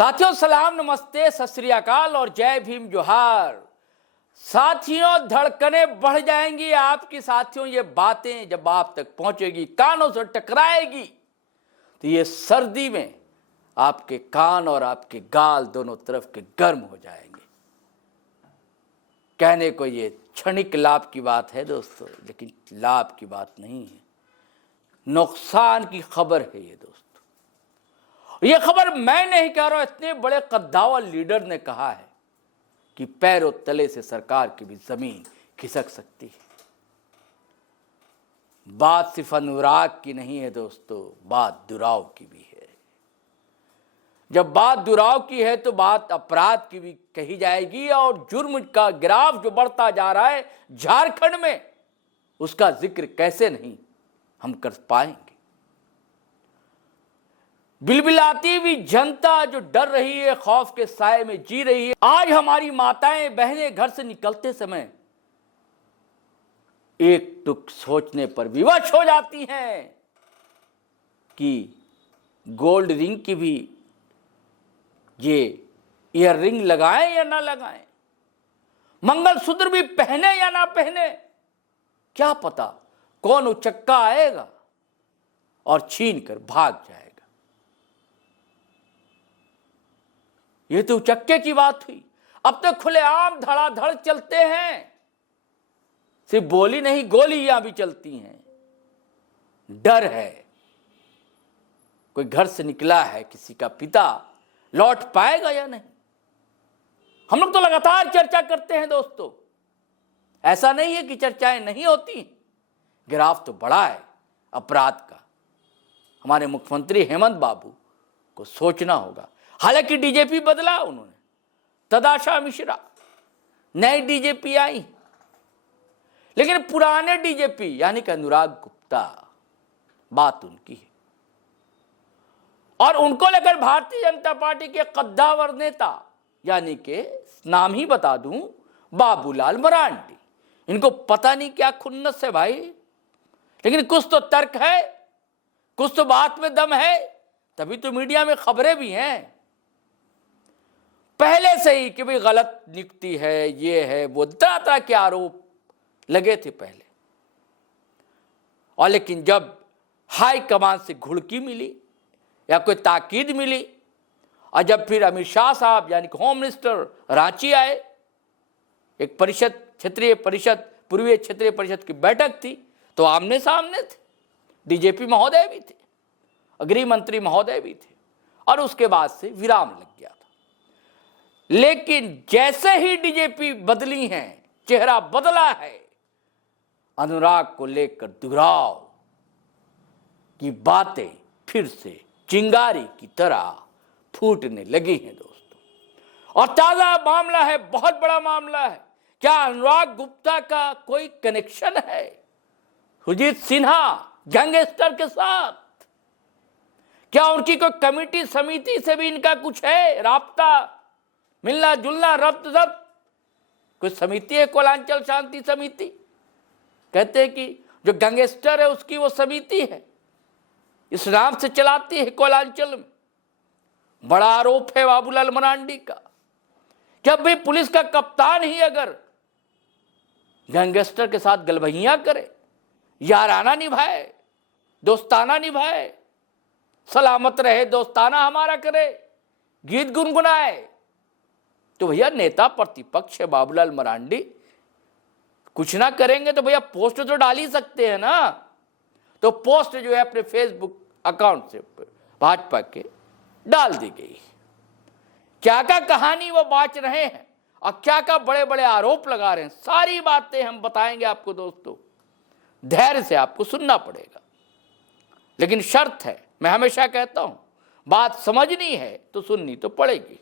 साथियों सलाम, नमस्ते, सत श्री अकाल और जय भीम जोहार। साथियों धड़कनें बढ़ जाएंगी आपकी। साथियों ये बातें जब आप तक पहुंचेगी, कानों से टकराएगी, तो ये सर्दी में आपके कान और आपके गाल दोनों तरफ के गर्म हो जाएंगे। कहने को ये क्षणिक लाभ की बात है दोस्तों, लेकिन लाभ की बात नहीं है, नुकसान की खबर है ये दोस्तों। ये खबर मैं नहीं कह रहा हूं, इतने बड़े कद्दावर लीडर ने कहा है कि पैरों तले से सरकार की भी जमीन खिसक सकती है। बात सिर्फ अनुराग की नहीं है दोस्तों, बात दुराव की भी है। जब बात दुराव की है तो बात अपराध की भी कही जाएगी, और जुर्म का ग्राफ जो बढ़ता जा रहा है झारखंड में, उसका जिक्र कैसे नहीं हम कर पाएंगे। बिलबिलाती भी जनता जो डर रही है, खौफ के साए में जी रही है। आज हमारी माताएं बहनें घर से निकलते समय एक टुक सोचने पर विवश हो जाती हैं कि गोल्ड रिंग की भी ये ईयर रिंग लगाएं या ना लगाएं, मंगलसूत्र भी पहने या ना पहने। क्या पता कौन उचक्का आएगा और छीन कर भाग जाएगा। ये तो उचक्के की बात हुई। अब तो खुलेआम धड़ाधड़ चलते हैं, सिर्फ बोली नहीं गोलियां भी चलती हैं। डर है, कोई घर से निकला है, किसी का पिता लौट पाएगा या नहीं। हम लोग तो लगातार चर्चा करते हैं दोस्तों, ऐसा नहीं है कि चर्चाएं नहीं होती। ग्राफ तो बड़ा है अपराध का। हमारे मुख्यमंत्री हेमंत बाबू को सोचना होगा। हालांकि डीजीपी बदला उन्होंने, तदाशा मिश्रा नई डीजीपी आई, लेकिन पुराने डीजीपी यानी कि अनुराग गुप्ता, बात उनकी है। और उनको लेकर भारतीय जनता पार्टी के कद्दावर नेता, यानी कि नाम ही बता दूं, बाबूलाल मरांडी, इनको पता नहीं क्या खुन्नस है भाई, लेकिन कुछ तो तर्क है, कुछ तो बात में दम है, तभी तो मीडिया में खबरें भी हैं पहले से ही कि भाई गलत नियुक्ति है, ये है वो, तरह तरह के आरोप लगे थे पहले। और लेकिन जब हाई कमान से घुड़की मिली या कोई ताकीद मिली, और जब फिर अमित शाह साहब यानी कि होम मिनिस्टर रांची आए, एक परिषद, क्षेत्रीय परिषद, पूर्वी क्षेत्रीय परिषद की बैठक थी, तो आमने सामने थे, डीजीपी महोदय भी थे, गृह मंत्री महोदय भी थे, और उसके बाद से विराम लग गया था। लेकिन जैसे ही डीजीपी बदली हैं, चेहरा बदला है, अनुराग को लेकर दुराव की बातें फिर से चिंगारी की तरह फूटने लगी हैं दोस्तों। और ताजा मामला है, बहुत बड़ा मामला है। क्या अनुराग गुप्ता का कोई कनेक्शन है सुजीत सिन्हा गैंगस्टर के साथ? क्या उनकी कोई कमेटी समिति से भी इनका कुछ है राब्ता, मिलना जुलना, रब्त जब्त? कोई समिति है, कोलांचल शांति समिति, कहते हैं कि जो गैंगस्टर है उसकी वो समिति है, इस नाम से चलाती है कोलांचल में। बड़ा आरोप है बाबूलाल मरांडी का। जब भी पुलिस का कप्तान ही अगर गैंगस्टर के साथ गलबहियां करे, याराना निभाए, दोस्ताना निभाए, सलामत रहे दोस्ताना हमारा करे, गीत गुनगुनाए, तो भैया नेता प्रतिपक्ष है बाबूलाल मरांडी, कुछ ना करेंगे तो भैया पोस्ट तो डाल ही सकते हैं ना। तो पोस्ट जो है अपने फेसबुक अकाउंट से भाजपा के डाल दी गई। क्या क्या कहानी वो बांच रहे हैं और क्या क्या बड़े बड़े आरोप लगा रहे हैं, सारी बातें हम बताएंगे आपको दोस्तों। धैर्य से आपको सुनना पड़ेगा, लेकिन शर्त है, मैं हमेशा कहता हूं, बात समझनी है तो सुननी तो पड़ेगी।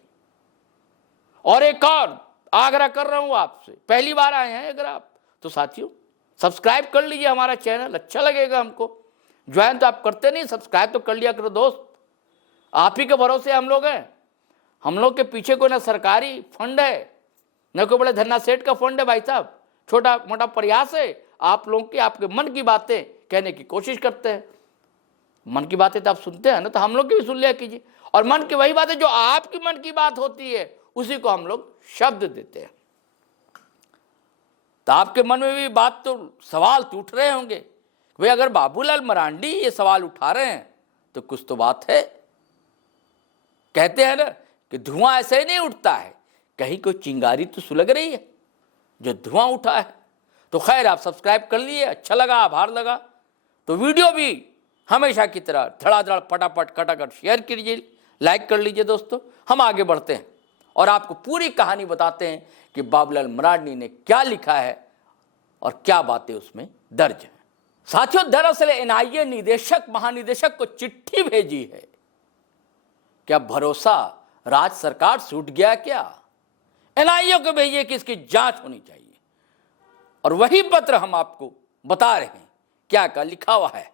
और एक और आग्रह कर रहा हूं आपसे, पहली बार आए हैं अगर आप, तो साथियों सब्सक्राइब कर लीजिए हमारा चैनल, अच्छा लगेगा हमको। ज्वाइन तो आप करते नहीं, सब्सक्राइब तो कर लिया करो दोस्त। आप ही के भरोसे हम लोग हैं। हम लोग के पीछे कोई ना सरकारी फंड है, न कोई बड़े धन्ना सेठ का फंड है भाई साहब। छोटा मोटा प्रयास है आप लोगों के, आपके मन की बातें कहने की कोशिश करते हैं। मन की बातें तो आप सुनते हैं ना, तो हम लोग की भी सुन लिया कीजिए। और मन की वही बात है जो आपकी मन की बात होती है, उसी को हम लोग शब्द देते हैं। तो आपके मन में भी बात तो सवाल तो उठ रहे होंगे, भाई अगर बाबूलाल मरांडी ये सवाल उठा रहे हैं तो कुछ तो बात है। कहते हैं ना कि धुआं ऐसे ही नहीं उठता है, कहीं कोई चिंगारी तो सुलग रही है जो धुआं उठा है। तो खैर, आप सब्सक्राइब कर लिए, अच्छा लगा, आभार लगा तो वीडियो भी हमेशा की तरह धड़ाधड़ फटाफट खटाखट शेयर कीजिए, लाइक कर लीजिए। दोस्तों, हम आगे बढ़ते हैं और आपको पूरी कहानी बताते हैं कि बाबूलाल मरांडी ने क्या लिखा है और क्या बातें उसमें दर्ज हैं। साथियों, दरअसल एनआईए निदेशक महानिदेशक को चिट्ठी भेजी है। क्या भरोसा राज्य सरकार से उठ गया क्या? एनआईए को भेजिए कि इसकी जांच होनी चाहिए। और वही पत्र हम आपको बता रहे हैं क्या क्या लिखा हुआ है,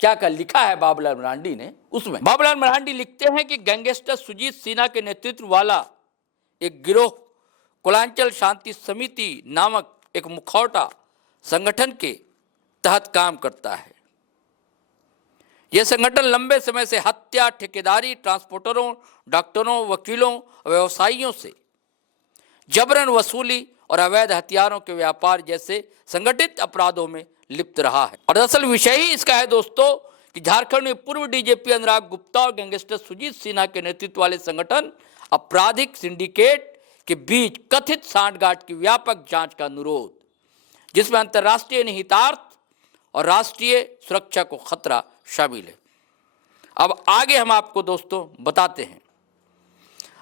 क्या क्या लिखा है बाबूलाल मरांडी ने। उसमें बाबूलाल मरांडी लिखते हैं कि गैंगस्टर सुजीत सिन्हा के नेतृत्व वाला एक गिरोह कुलांचल शांति समिति नामक एक मुखौटा संगठन के तहत काम करता है। यह संगठन लंबे समय से हत्या, ठेकेदारी, ट्रांसपोर्टरों, डॉक्टरों, वकीलों और व्यवसायियों से जबरन वसूली और अवैध हथियारों के व्यापार जैसे संगठित अपराधों में लिप्त रहा है। और दरअसल विषय ही इसका है दोस्तों कि झारखंड में पूर्व डीजीपी अनुराग गुप्ता और गैंगस्टर सुजीत सिन्हा के नेतृत्व वाले संगठन आपराधिक सिंडिकेट के बीच कथित सांठगांठ की व्यापक जांच का अनुरोध, जिसमें अंतर्राष्ट्रीय निहितार्थ और राष्ट्रीय सुरक्षा को खतरा शामिल है। अब आगे हम आपको दोस्तों बताते हैं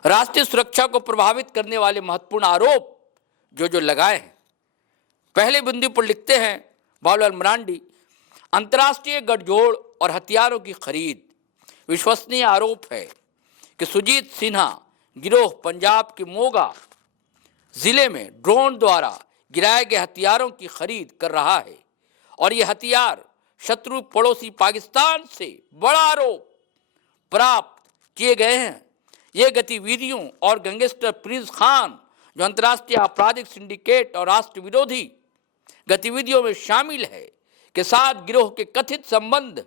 राष्ट्रीय सुरक्षा को प्रभावित करने वाले महत्वपूर्ण आरोप जो लगाए हैं। पहले बिंदु पर लिखते हैं बाबूलाल मरांडी, अंतर्राष्ट्रीय गठजोड़ और हथियारों की खरीद। विश्वसनीय आरोप है कि सुजीत सिन्हा गिरोह पंजाब के मोगा जिले में ड्रोन द्वारा गिराए गए हथियारों की खरीद कर रहा है और ये हथियार शत्रु पड़ोसी पाकिस्तान से बड़ा आरोप प्राप्त किए गए हैं। ये गतिविधियों और गैंगस्टर प्रिंस खान जो अंतर्राष्ट्रीय आपराधिक सिंडिकेट और राष्ट्र विरोधी गतिविधियों में शामिल है के साथ गिरोह के कथित संबंध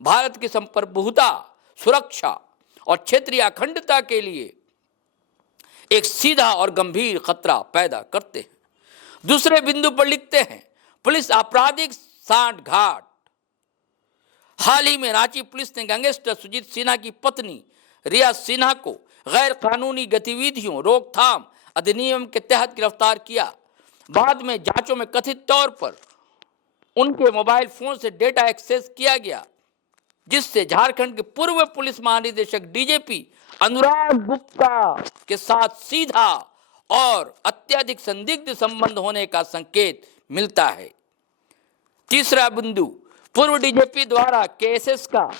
भारत की संप्रभुता, सुरक्षा और क्षेत्रीय अखंडता के लिए एक सीधा और गंभीर खतरा पैदा करते हैं। दूसरे बिंदु पर लिखते हैं पुलिस आपराधिक सांठगांठ। हाल ही में रांची पुलिस ने गैंगस्टर सुजीत सिन्हा की पत्नी रिया सिन्हा को गैर कानूनी गतिविधियों रोकथाम अधिनियम के तहत गिरफ्तार किया। बाद में जांचों में कथित तौर पर उनके मोबाइल फोन से डेटा एक्सेस किया गया, जिससे झारखंड के पूर्व पुलिस महानिदेशक डीजीपी अनुराग गुप्ता के साथ सीधा और अत्यधिक संदिग्ध संबंध होने का संकेत मिलता है। तीसरा बिंदु, पूर्व डीजीपी द्वारा केसेस का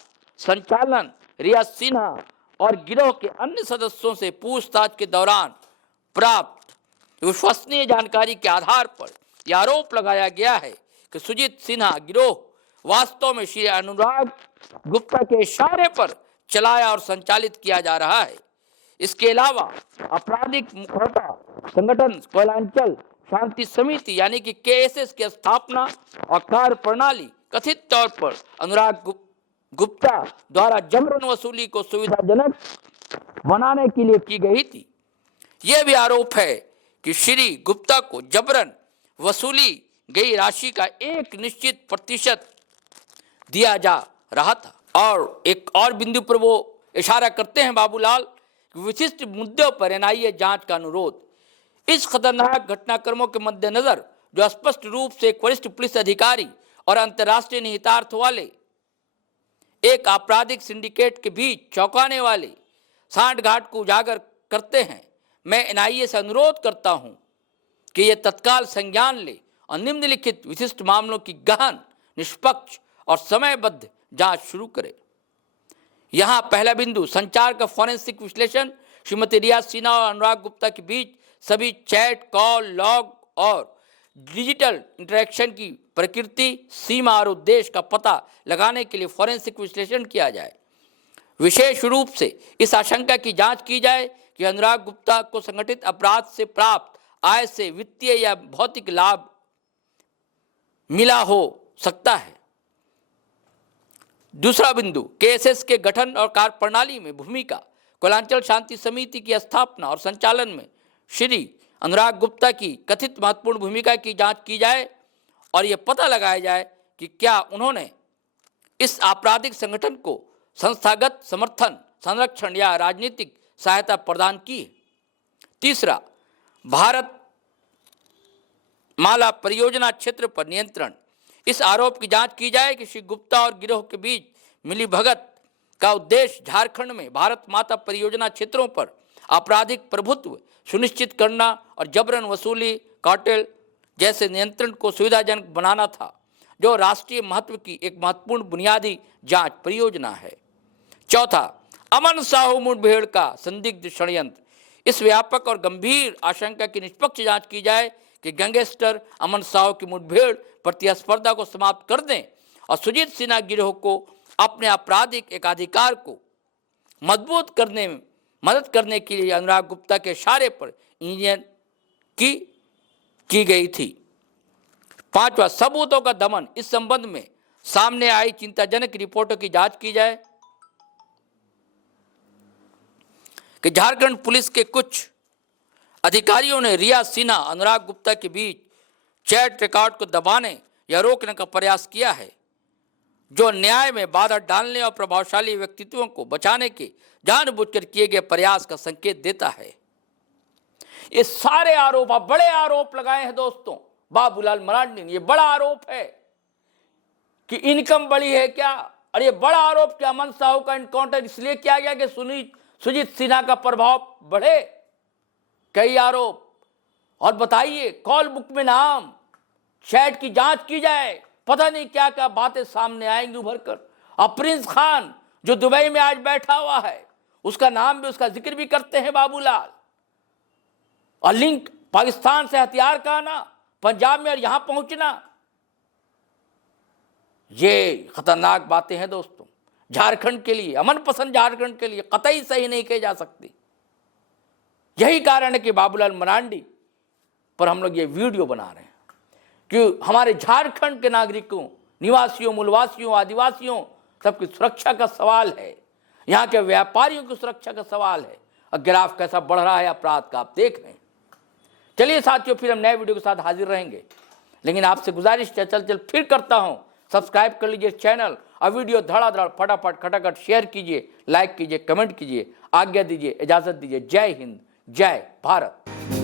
संचालन रिया सिन्हा और गिरोह के अन्य सदस्यों से पूछताछ के दौरान प्राप्त विश्वसनीय जानकारी के आधार पर यह आरोप लगाया गया है कि सुजीत सिन्हा गिरोह वास्तव में श्री अनुराग गुप्ता के इशारे पर चलाया और संचालित किया जा रहा है। इसके अलावा आपराधिक मुखौटा संगठन कोयलांचल शांति समिति यानी कि केएसएस की स्थापना और कार्य प्रणाली कथित तौर पर अनुराग गुप्ता द्वारा जबरन वसूली को सुविधाजनक बनाने के लिए की गई थी। यह भी आरोप है कि श्री गुप्ता को जबरन वसूली गई राशि का एक निश्चित प्रतिशत दिया जा रहा था। और एक और बिंदु पर वो इशारा करते हैं बाबूलाल, विशिष्ट मुद्दों पर एनआईए जांच का अनुरोध। इस खतरनाक घटनाक्रमों के मद्देनजर जो स्पष्ट रूप से एक वरिष्ठ पुलिस अधिकारी और अंतर्राष्ट्रीय निहितार्थ वाले एक आपराधिक सिंडिकेट के बीच चौंकाने वाले सांठगांठ को उजागर करते हैं, मैं एनआईए से अनुरोध करता हूं कि यह तत्काल संज्ञान ले और निम्नलिखित विशिष्ट मामलों की गहन, निष्पक्ष और समयबद्ध जांच शुरू करे। यहां पहला बिंदु, संचार का फॉरेंसिक विश्लेषण। श्रीमती रिया सिन्हा और अनुराग गुप्ता के बीच सभी चैट, कॉल, लॉग और डिजिटल इंटरेक्शन की प्रकृति, सीमा और उद्देश्य का पता लगाने के लिए फॉरेंसिक विश्लेषण किया जाए। विशेष रूप से इस आशंका की जांच की जाए कि अनुराग गुप्ता को संगठित अपराध से प्राप्त आय से वित्तीय या भौतिक लाभ मिला हो सकता है। दूसरा बिंदु, केएसएस के गठन और कार्यप्रणाली में भूमिका। कोयलांचल शांति समिति की स्थापना और संचालन में श्री अनुराग गुप्ता की कथित महत्वपूर्ण भूमिका की जांच की जाए और ये पता लगाया जाए कि क्या उन्होंने इस आपराधिक संगठन को संस्थागत समर्थन, संरक्षण या राजनीतिक सहायता प्रदान की। तीसरा, भारत माला परियोजना क्षेत्र पर नियंत्रण। इस आरोप की जांच की जाए कि श्री गुप्ता और गिरोह के बीच मिलीभगत का उद्देश्य झारखंड में भारत माता परियोजना क्षेत्रों पर आपराधिक प्रभुत्व सुनिश्चित करना और जबरन वसूली, कार्टेल जैसे नियंत्रण को सुविधाजनक बनाना था, जो राष्ट्रीय महत्व की एक महत्वपूर्ण बुनियादी जांच परियोजना है। चौथा, अमन साहू मुठभेड़ का संदिग्ध षड्यंत्र। इस व्यापक और गंभीर आशंका की निष्पक्ष जांच की जाए कि गैंगस्टर अमन साहू की मुठभेड़ प्रतिस्पर्धा को समाप्त कर दें और सुजीत सिन्हा गिरोह को अपने आपराधिक एकाधिकार को मजबूत करने में मदद करने के लिए अनुराग गुप्ता के इशारे पर इंजीनियर की गई थी। पांचवा, सबूतों का दमन। इस संबंध में सामने आई चिंताजनक रिपोर्टों की जांच की जाए कि झारखंड पुलिस के कुछ अधिकारियों ने रिया सिन्हा, अनुराग गुप्ता के बीच चैट रिकॉर्ड को दबाने या रोकने का प्रयास किया है, जो न्याय में बाधा डालने और प्रभावशाली व्यक्तित्वों को बचाने के जानबूझकर किए गए प्रयास का संकेत देता है। ये सारे आरोप, बड़े आरोप लगाए हैं दोस्तों बाबूलाल मरांडी ने। ये बड़ा आरोप है कि इनकम बड़ी है क्या, और ये बड़ा आरोप कि अमन साहू का इनकाउंटर इसलिए किया गया कि सुजीत सिन्हा का प्रभाव बढ़े। कई आरोप, और बताइए कॉल बुक में नाम, चैट की जांच की जाए, पता नहीं क्या क्या बातें सामने आएंगी उभर कर। अब प्रिंस खान जो दुबई में आज बैठा हुआ है, उसका नाम भी, उसका जिक्र भी करते हैं बाबूलाल। और लिंक पाकिस्तान से हथियार का आना, पंजाब में और यहां पहुंचना, ये खतरनाक बातें हैं दोस्तों। झारखंड के लिए, अमन पसंद झारखंड के लिए कतई सही नहीं कही जा सकती। यही कारण है कि बाबूलाल मरांडी पर हम लोग ये वीडियो बना रहे हैं कि हमारे झारखंड के नागरिकों, निवासियों, मूलवासियों, आदिवासियों सबकी सुरक्षा का सवाल है, यहाँ के व्यापारियों की सुरक्षा का सवाल है। और ग्राफ कैसा बढ़ रहा है अपराध का, आप देख रहे हैं। चलिए साथियों, फिर हम नए वीडियो के साथ हाजिर रहेंगे, लेकिन आपसे गुजारिश चल फिर करता हूं, सब्सक्राइब कर लीजिए चैनल और वीडियो धड़ाधड़ फटाफट खटाखट शेयर कीजिए, लाइक कीजिए, कमेंट कीजिए। आज्ञा दीजिए, इजाजत दीजिए। जय हिंद, जय भारत।